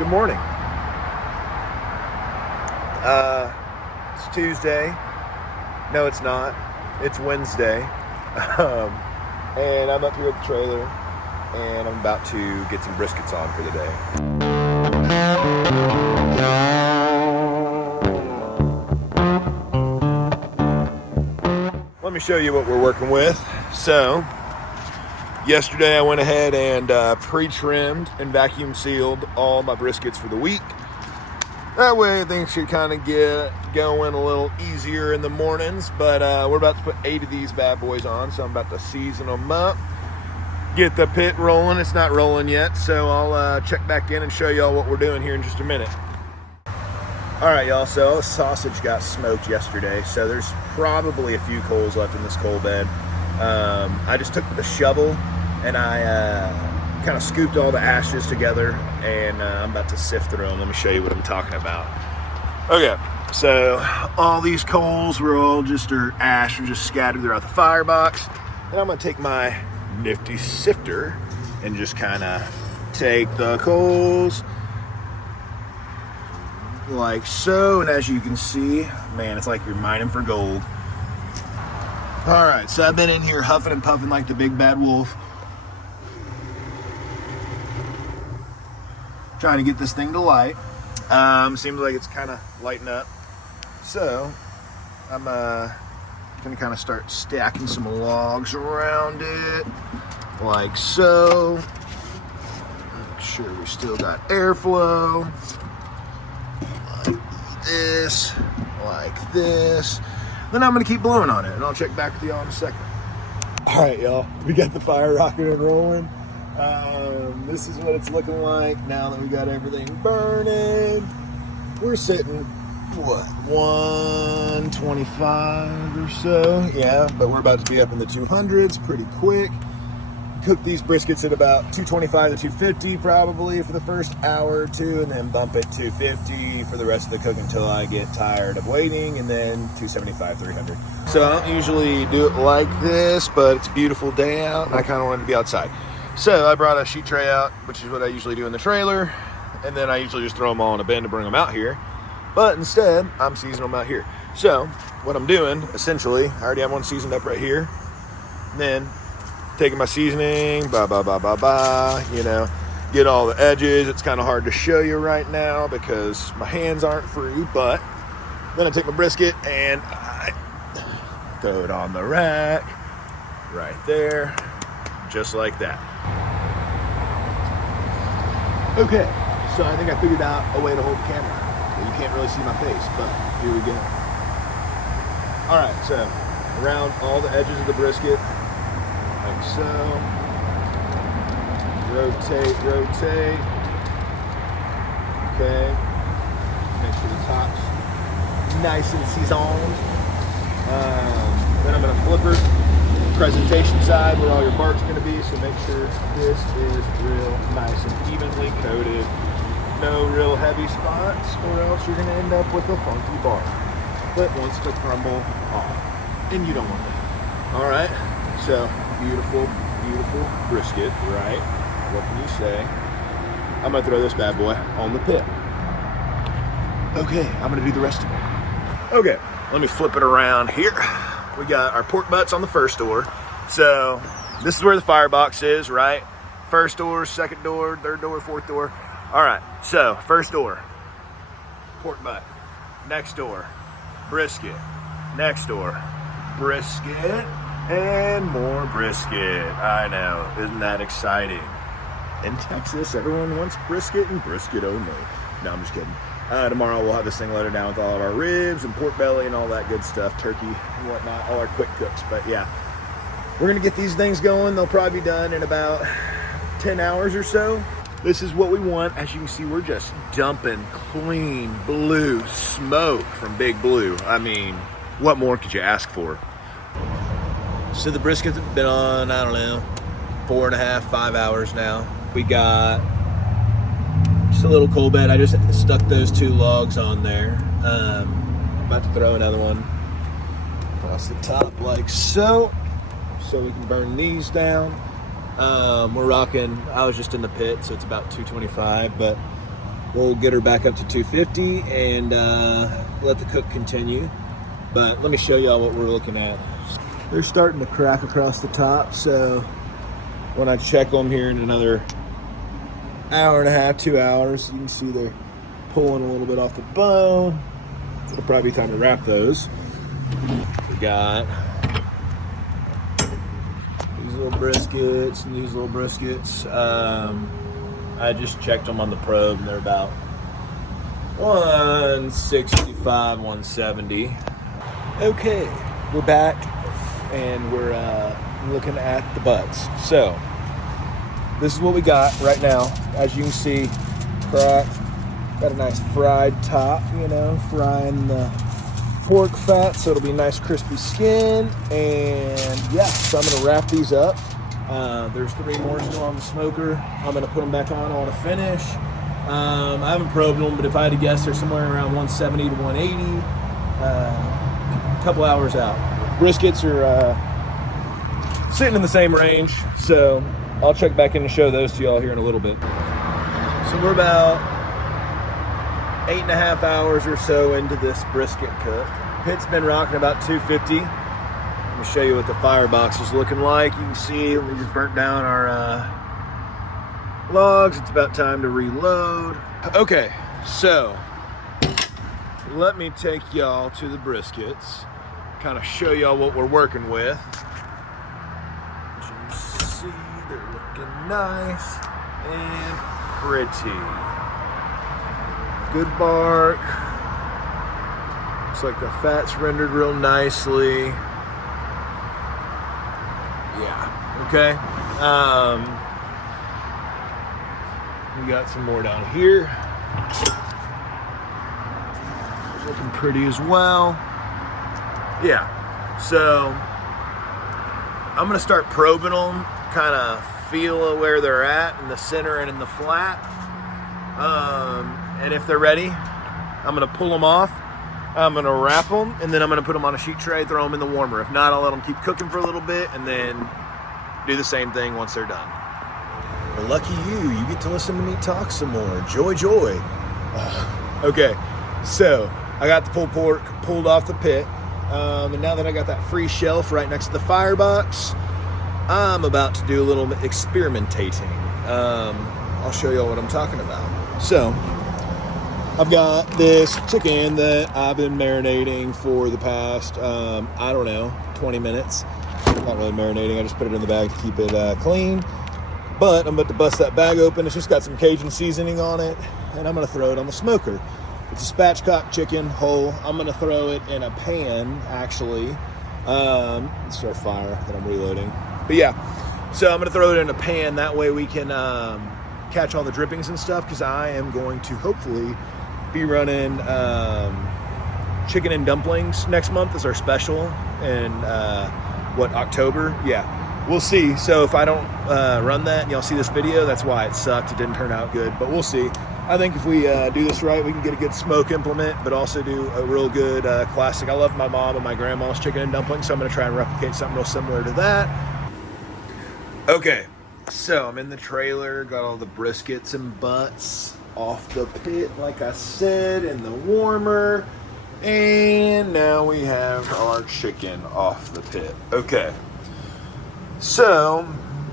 Good morning. It's Tuesday. No, it's not. It's Wednesday. And I'm up here at the trailer, and I'm about to get some briskets on for the day. Let me show you what we're working with. So, yesterday I went ahead and pre-trimmed and vacuum sealed all my briskets for the week. That way things should kind of get going a little easier in the mornings, but we're about to put 8 of these bad boys on, so I'm about to season them up, get the pit rolling. It's not rolling yet, so I'll check back in and show y'all what we're doing here in just a minute. All right, y'all, so the sausage got smoked yesterday, so there's probably a few coals left in this coal bed. I just took the shovel and I kind of scooped all the ashes together, and I'm about to sift through them. Let me show you what I'm talking about. Okay, so all these coals were all just, or ash, were just scattered throughout the firebox. And I'm gonna take my nifty sifter and just kind of take the coals like so. And as you can see, man, it's like you're mining for gold. All right, so I've been in here huffing and puffing like the big bad wolf, trying to get this thing to light. Seems like it's kind of lighting up. So I'm gonna kind of start stacking some logs around it, like so. Make sure we still got airflow. Like this, like this. Then I'm gonna keep blowing on it, and I'll check back with y'all in a second. All right, y'all, we got the fire rocking and rolling. This is what it's looking like now that we got everything burning. We're sitting, what, 125 or so? Yeah, but we're about to be up in the 200s pretty quick. Cook these briskets at about 225 to 250 probably for the first hour or two, and then bump it to 250 for the rest of the cook until I get tired of waiting, and then 275, 300. So I don't usually do it like this, but it's a beautiful day out, and I kind of wanted to be outside. So I brought a sheet tray out, which is what I usually do in the trailer, and then I usually just throw them all in a bin to bring them out here. But instead, I'm seasoning them out here. So what I'm doing, essentially, I already have one seasoned up right here. And then taking my seasoning, you know, get all the edges. It's kind of hard to show you right now because my hands aren't free, but then I take my brisket and I throw it on the rack right there, just like that. Okay, so I think I figured out a way to hold the camera. You can't really see my face, but here we go. All right, so around all the edges of the brisket, like so. Rotate, rotate. Okay, make sure the top's nice and seasoned. Then I'm gonna flip her. Presentation side where all your bark's going to be, so make sure this is real nice and evenly coated, no real heavy spots, or else you're going to end up with a funky bark that wants to crumble off, and you don't want that. All right, so beautiful, beautiful brisket, right? What can you say? I'm going to throw this bad boy on the pit. Okay, I'm going to do the rest of it. Okay, let me flip it around here. We got our pork butts on the first door. So this is where the firebox is, right? First door, second door, third door, fourth door. All right, so first door, pork butt. Next door, brisket. Next door, brisket, and more brisket. I know, isn't that exciting? In Texas, everyone wants brisket and brisket only. No, I'm just kidding. Tomorrow we'll have this thing loaded down with all of our ribs and pork belly and all that good stuff, turkey and whatnot, all our quick cooks. But yeah, we're gonna get these things going. They'll probably be done in about 10 hours or so. This is what we want. As you can see, we're just dumping clean blue smoke from Big Blue. I mean, what more could you ask for? So the brisket's been on, I don't know, 4.5, 5 hours now. We got just a little coal bed. I just stuck those 2 logs on there. About to throw another one across the top like so we can burn these down. We're rocking, I was just in the pit, so it's about 225, but we'll get her back up to 250 and let the cook continue. But let me show y'all what we're looking at. They're starting to crack across the top, so when I check them here in another hour and a half, 2 hours, you can see they're pulling a little bit off the bone. It'll probably be time to wrap those. We got these little briskets and these little briskets. I just checked them on the probe and they're about 165, 170. Okay, we're back and we're looking at the butts. So this is what we got right now. As you can see, cracked. Got a nice fried top, you know, frying the pork fat so it'll be nice crispy skin. And yeah, so I'm gonna wrap these up. There's 3 more still on the smoker. I'm gonna put them back on all to finish. I haven't probed them, but if I had to guess, they're somewhere around 170 to 180. A couple hours out. Briskets are sitting in the same range, so I'll check back in and show those to y'all here in a little bit. So we're about 8.5 hours or so into this brisket cook. Pit's been rocking about 250. Let me show you what the firebox is looking like. You can see we just burnt down our logs. It's about time to reload. Okay, so let me take y'all to the briskets, kind of show y'all what we're working with. As you can see, they're looking nice and pretty. Good bark. Looks like the fat's rendered real nicely. Yeah, okay. We got some more down here. Looking pretty as well. Yeah, so I'm gonna start probing them, kind of feel where they're at in the center and in the flat. And if they're ready, I'm gonna pull them off. I'm gonna wrap them, and then I'm gonna put them on a sheet tray, throw them in the warmer. If not, I'll let them keep cooking for a little bit, and then do the same thing once they're done. Well, lucky you get to listen to me talk some more. Joy, joy. Okay, so I got the pulled pork pulled off the pit, and now that I got that free shelf right next to the firebox, I'm about to do a little experimentating. I'll show y'all what I'm talking about. So I've got this chicken that I've been marinating for the past, I don't know, 20 minutes. Not really marinating, I just put it in the bag to keep it clean. But I'm about to bust that bag open. It's just got some Cajun seasoning on it, and I'm gonna throw it on the smoker. It's a spatchcock chicken whole. I'm gonna throw it in a pan, actually. It's our fire that I'm reloading. But yeah, so I'm gonna throw it in a pan. That way we can catch all the drippings and stuff, because I am going to hopefully be running chicken and dumplings next month as our special in October? Yeah, we'll see. So if I don't run that and y'all see this video, that's why it sucked. It didn't turn out good, but we'll see. I think if we do this right, we can get a good smoke implement, but also do a real good classic. I love my mom and my grandma's chicken and dumplings, so I'm gonna try and replicate something real similar to that. Okay, so I'm in the trailer, got all the briskets and butts off the pit, like I said, in the warmer. And now we have our chicken off the pit. Okay, so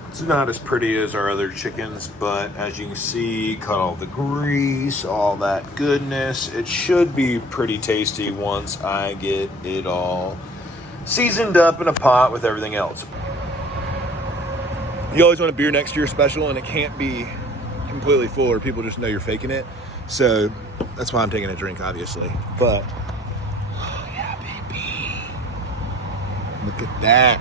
it's not as pretty as our other chickens, but as you can see, cut all the grease, all that goodness. It should be pretty tasty once I get it all seasoned up in a pot with everything else. You always want a beer next to your special, and it can't be completely full or people just know you're faking it. So that's why I'm taking a drink, obviously. But, oh yeah, baby. Look at that.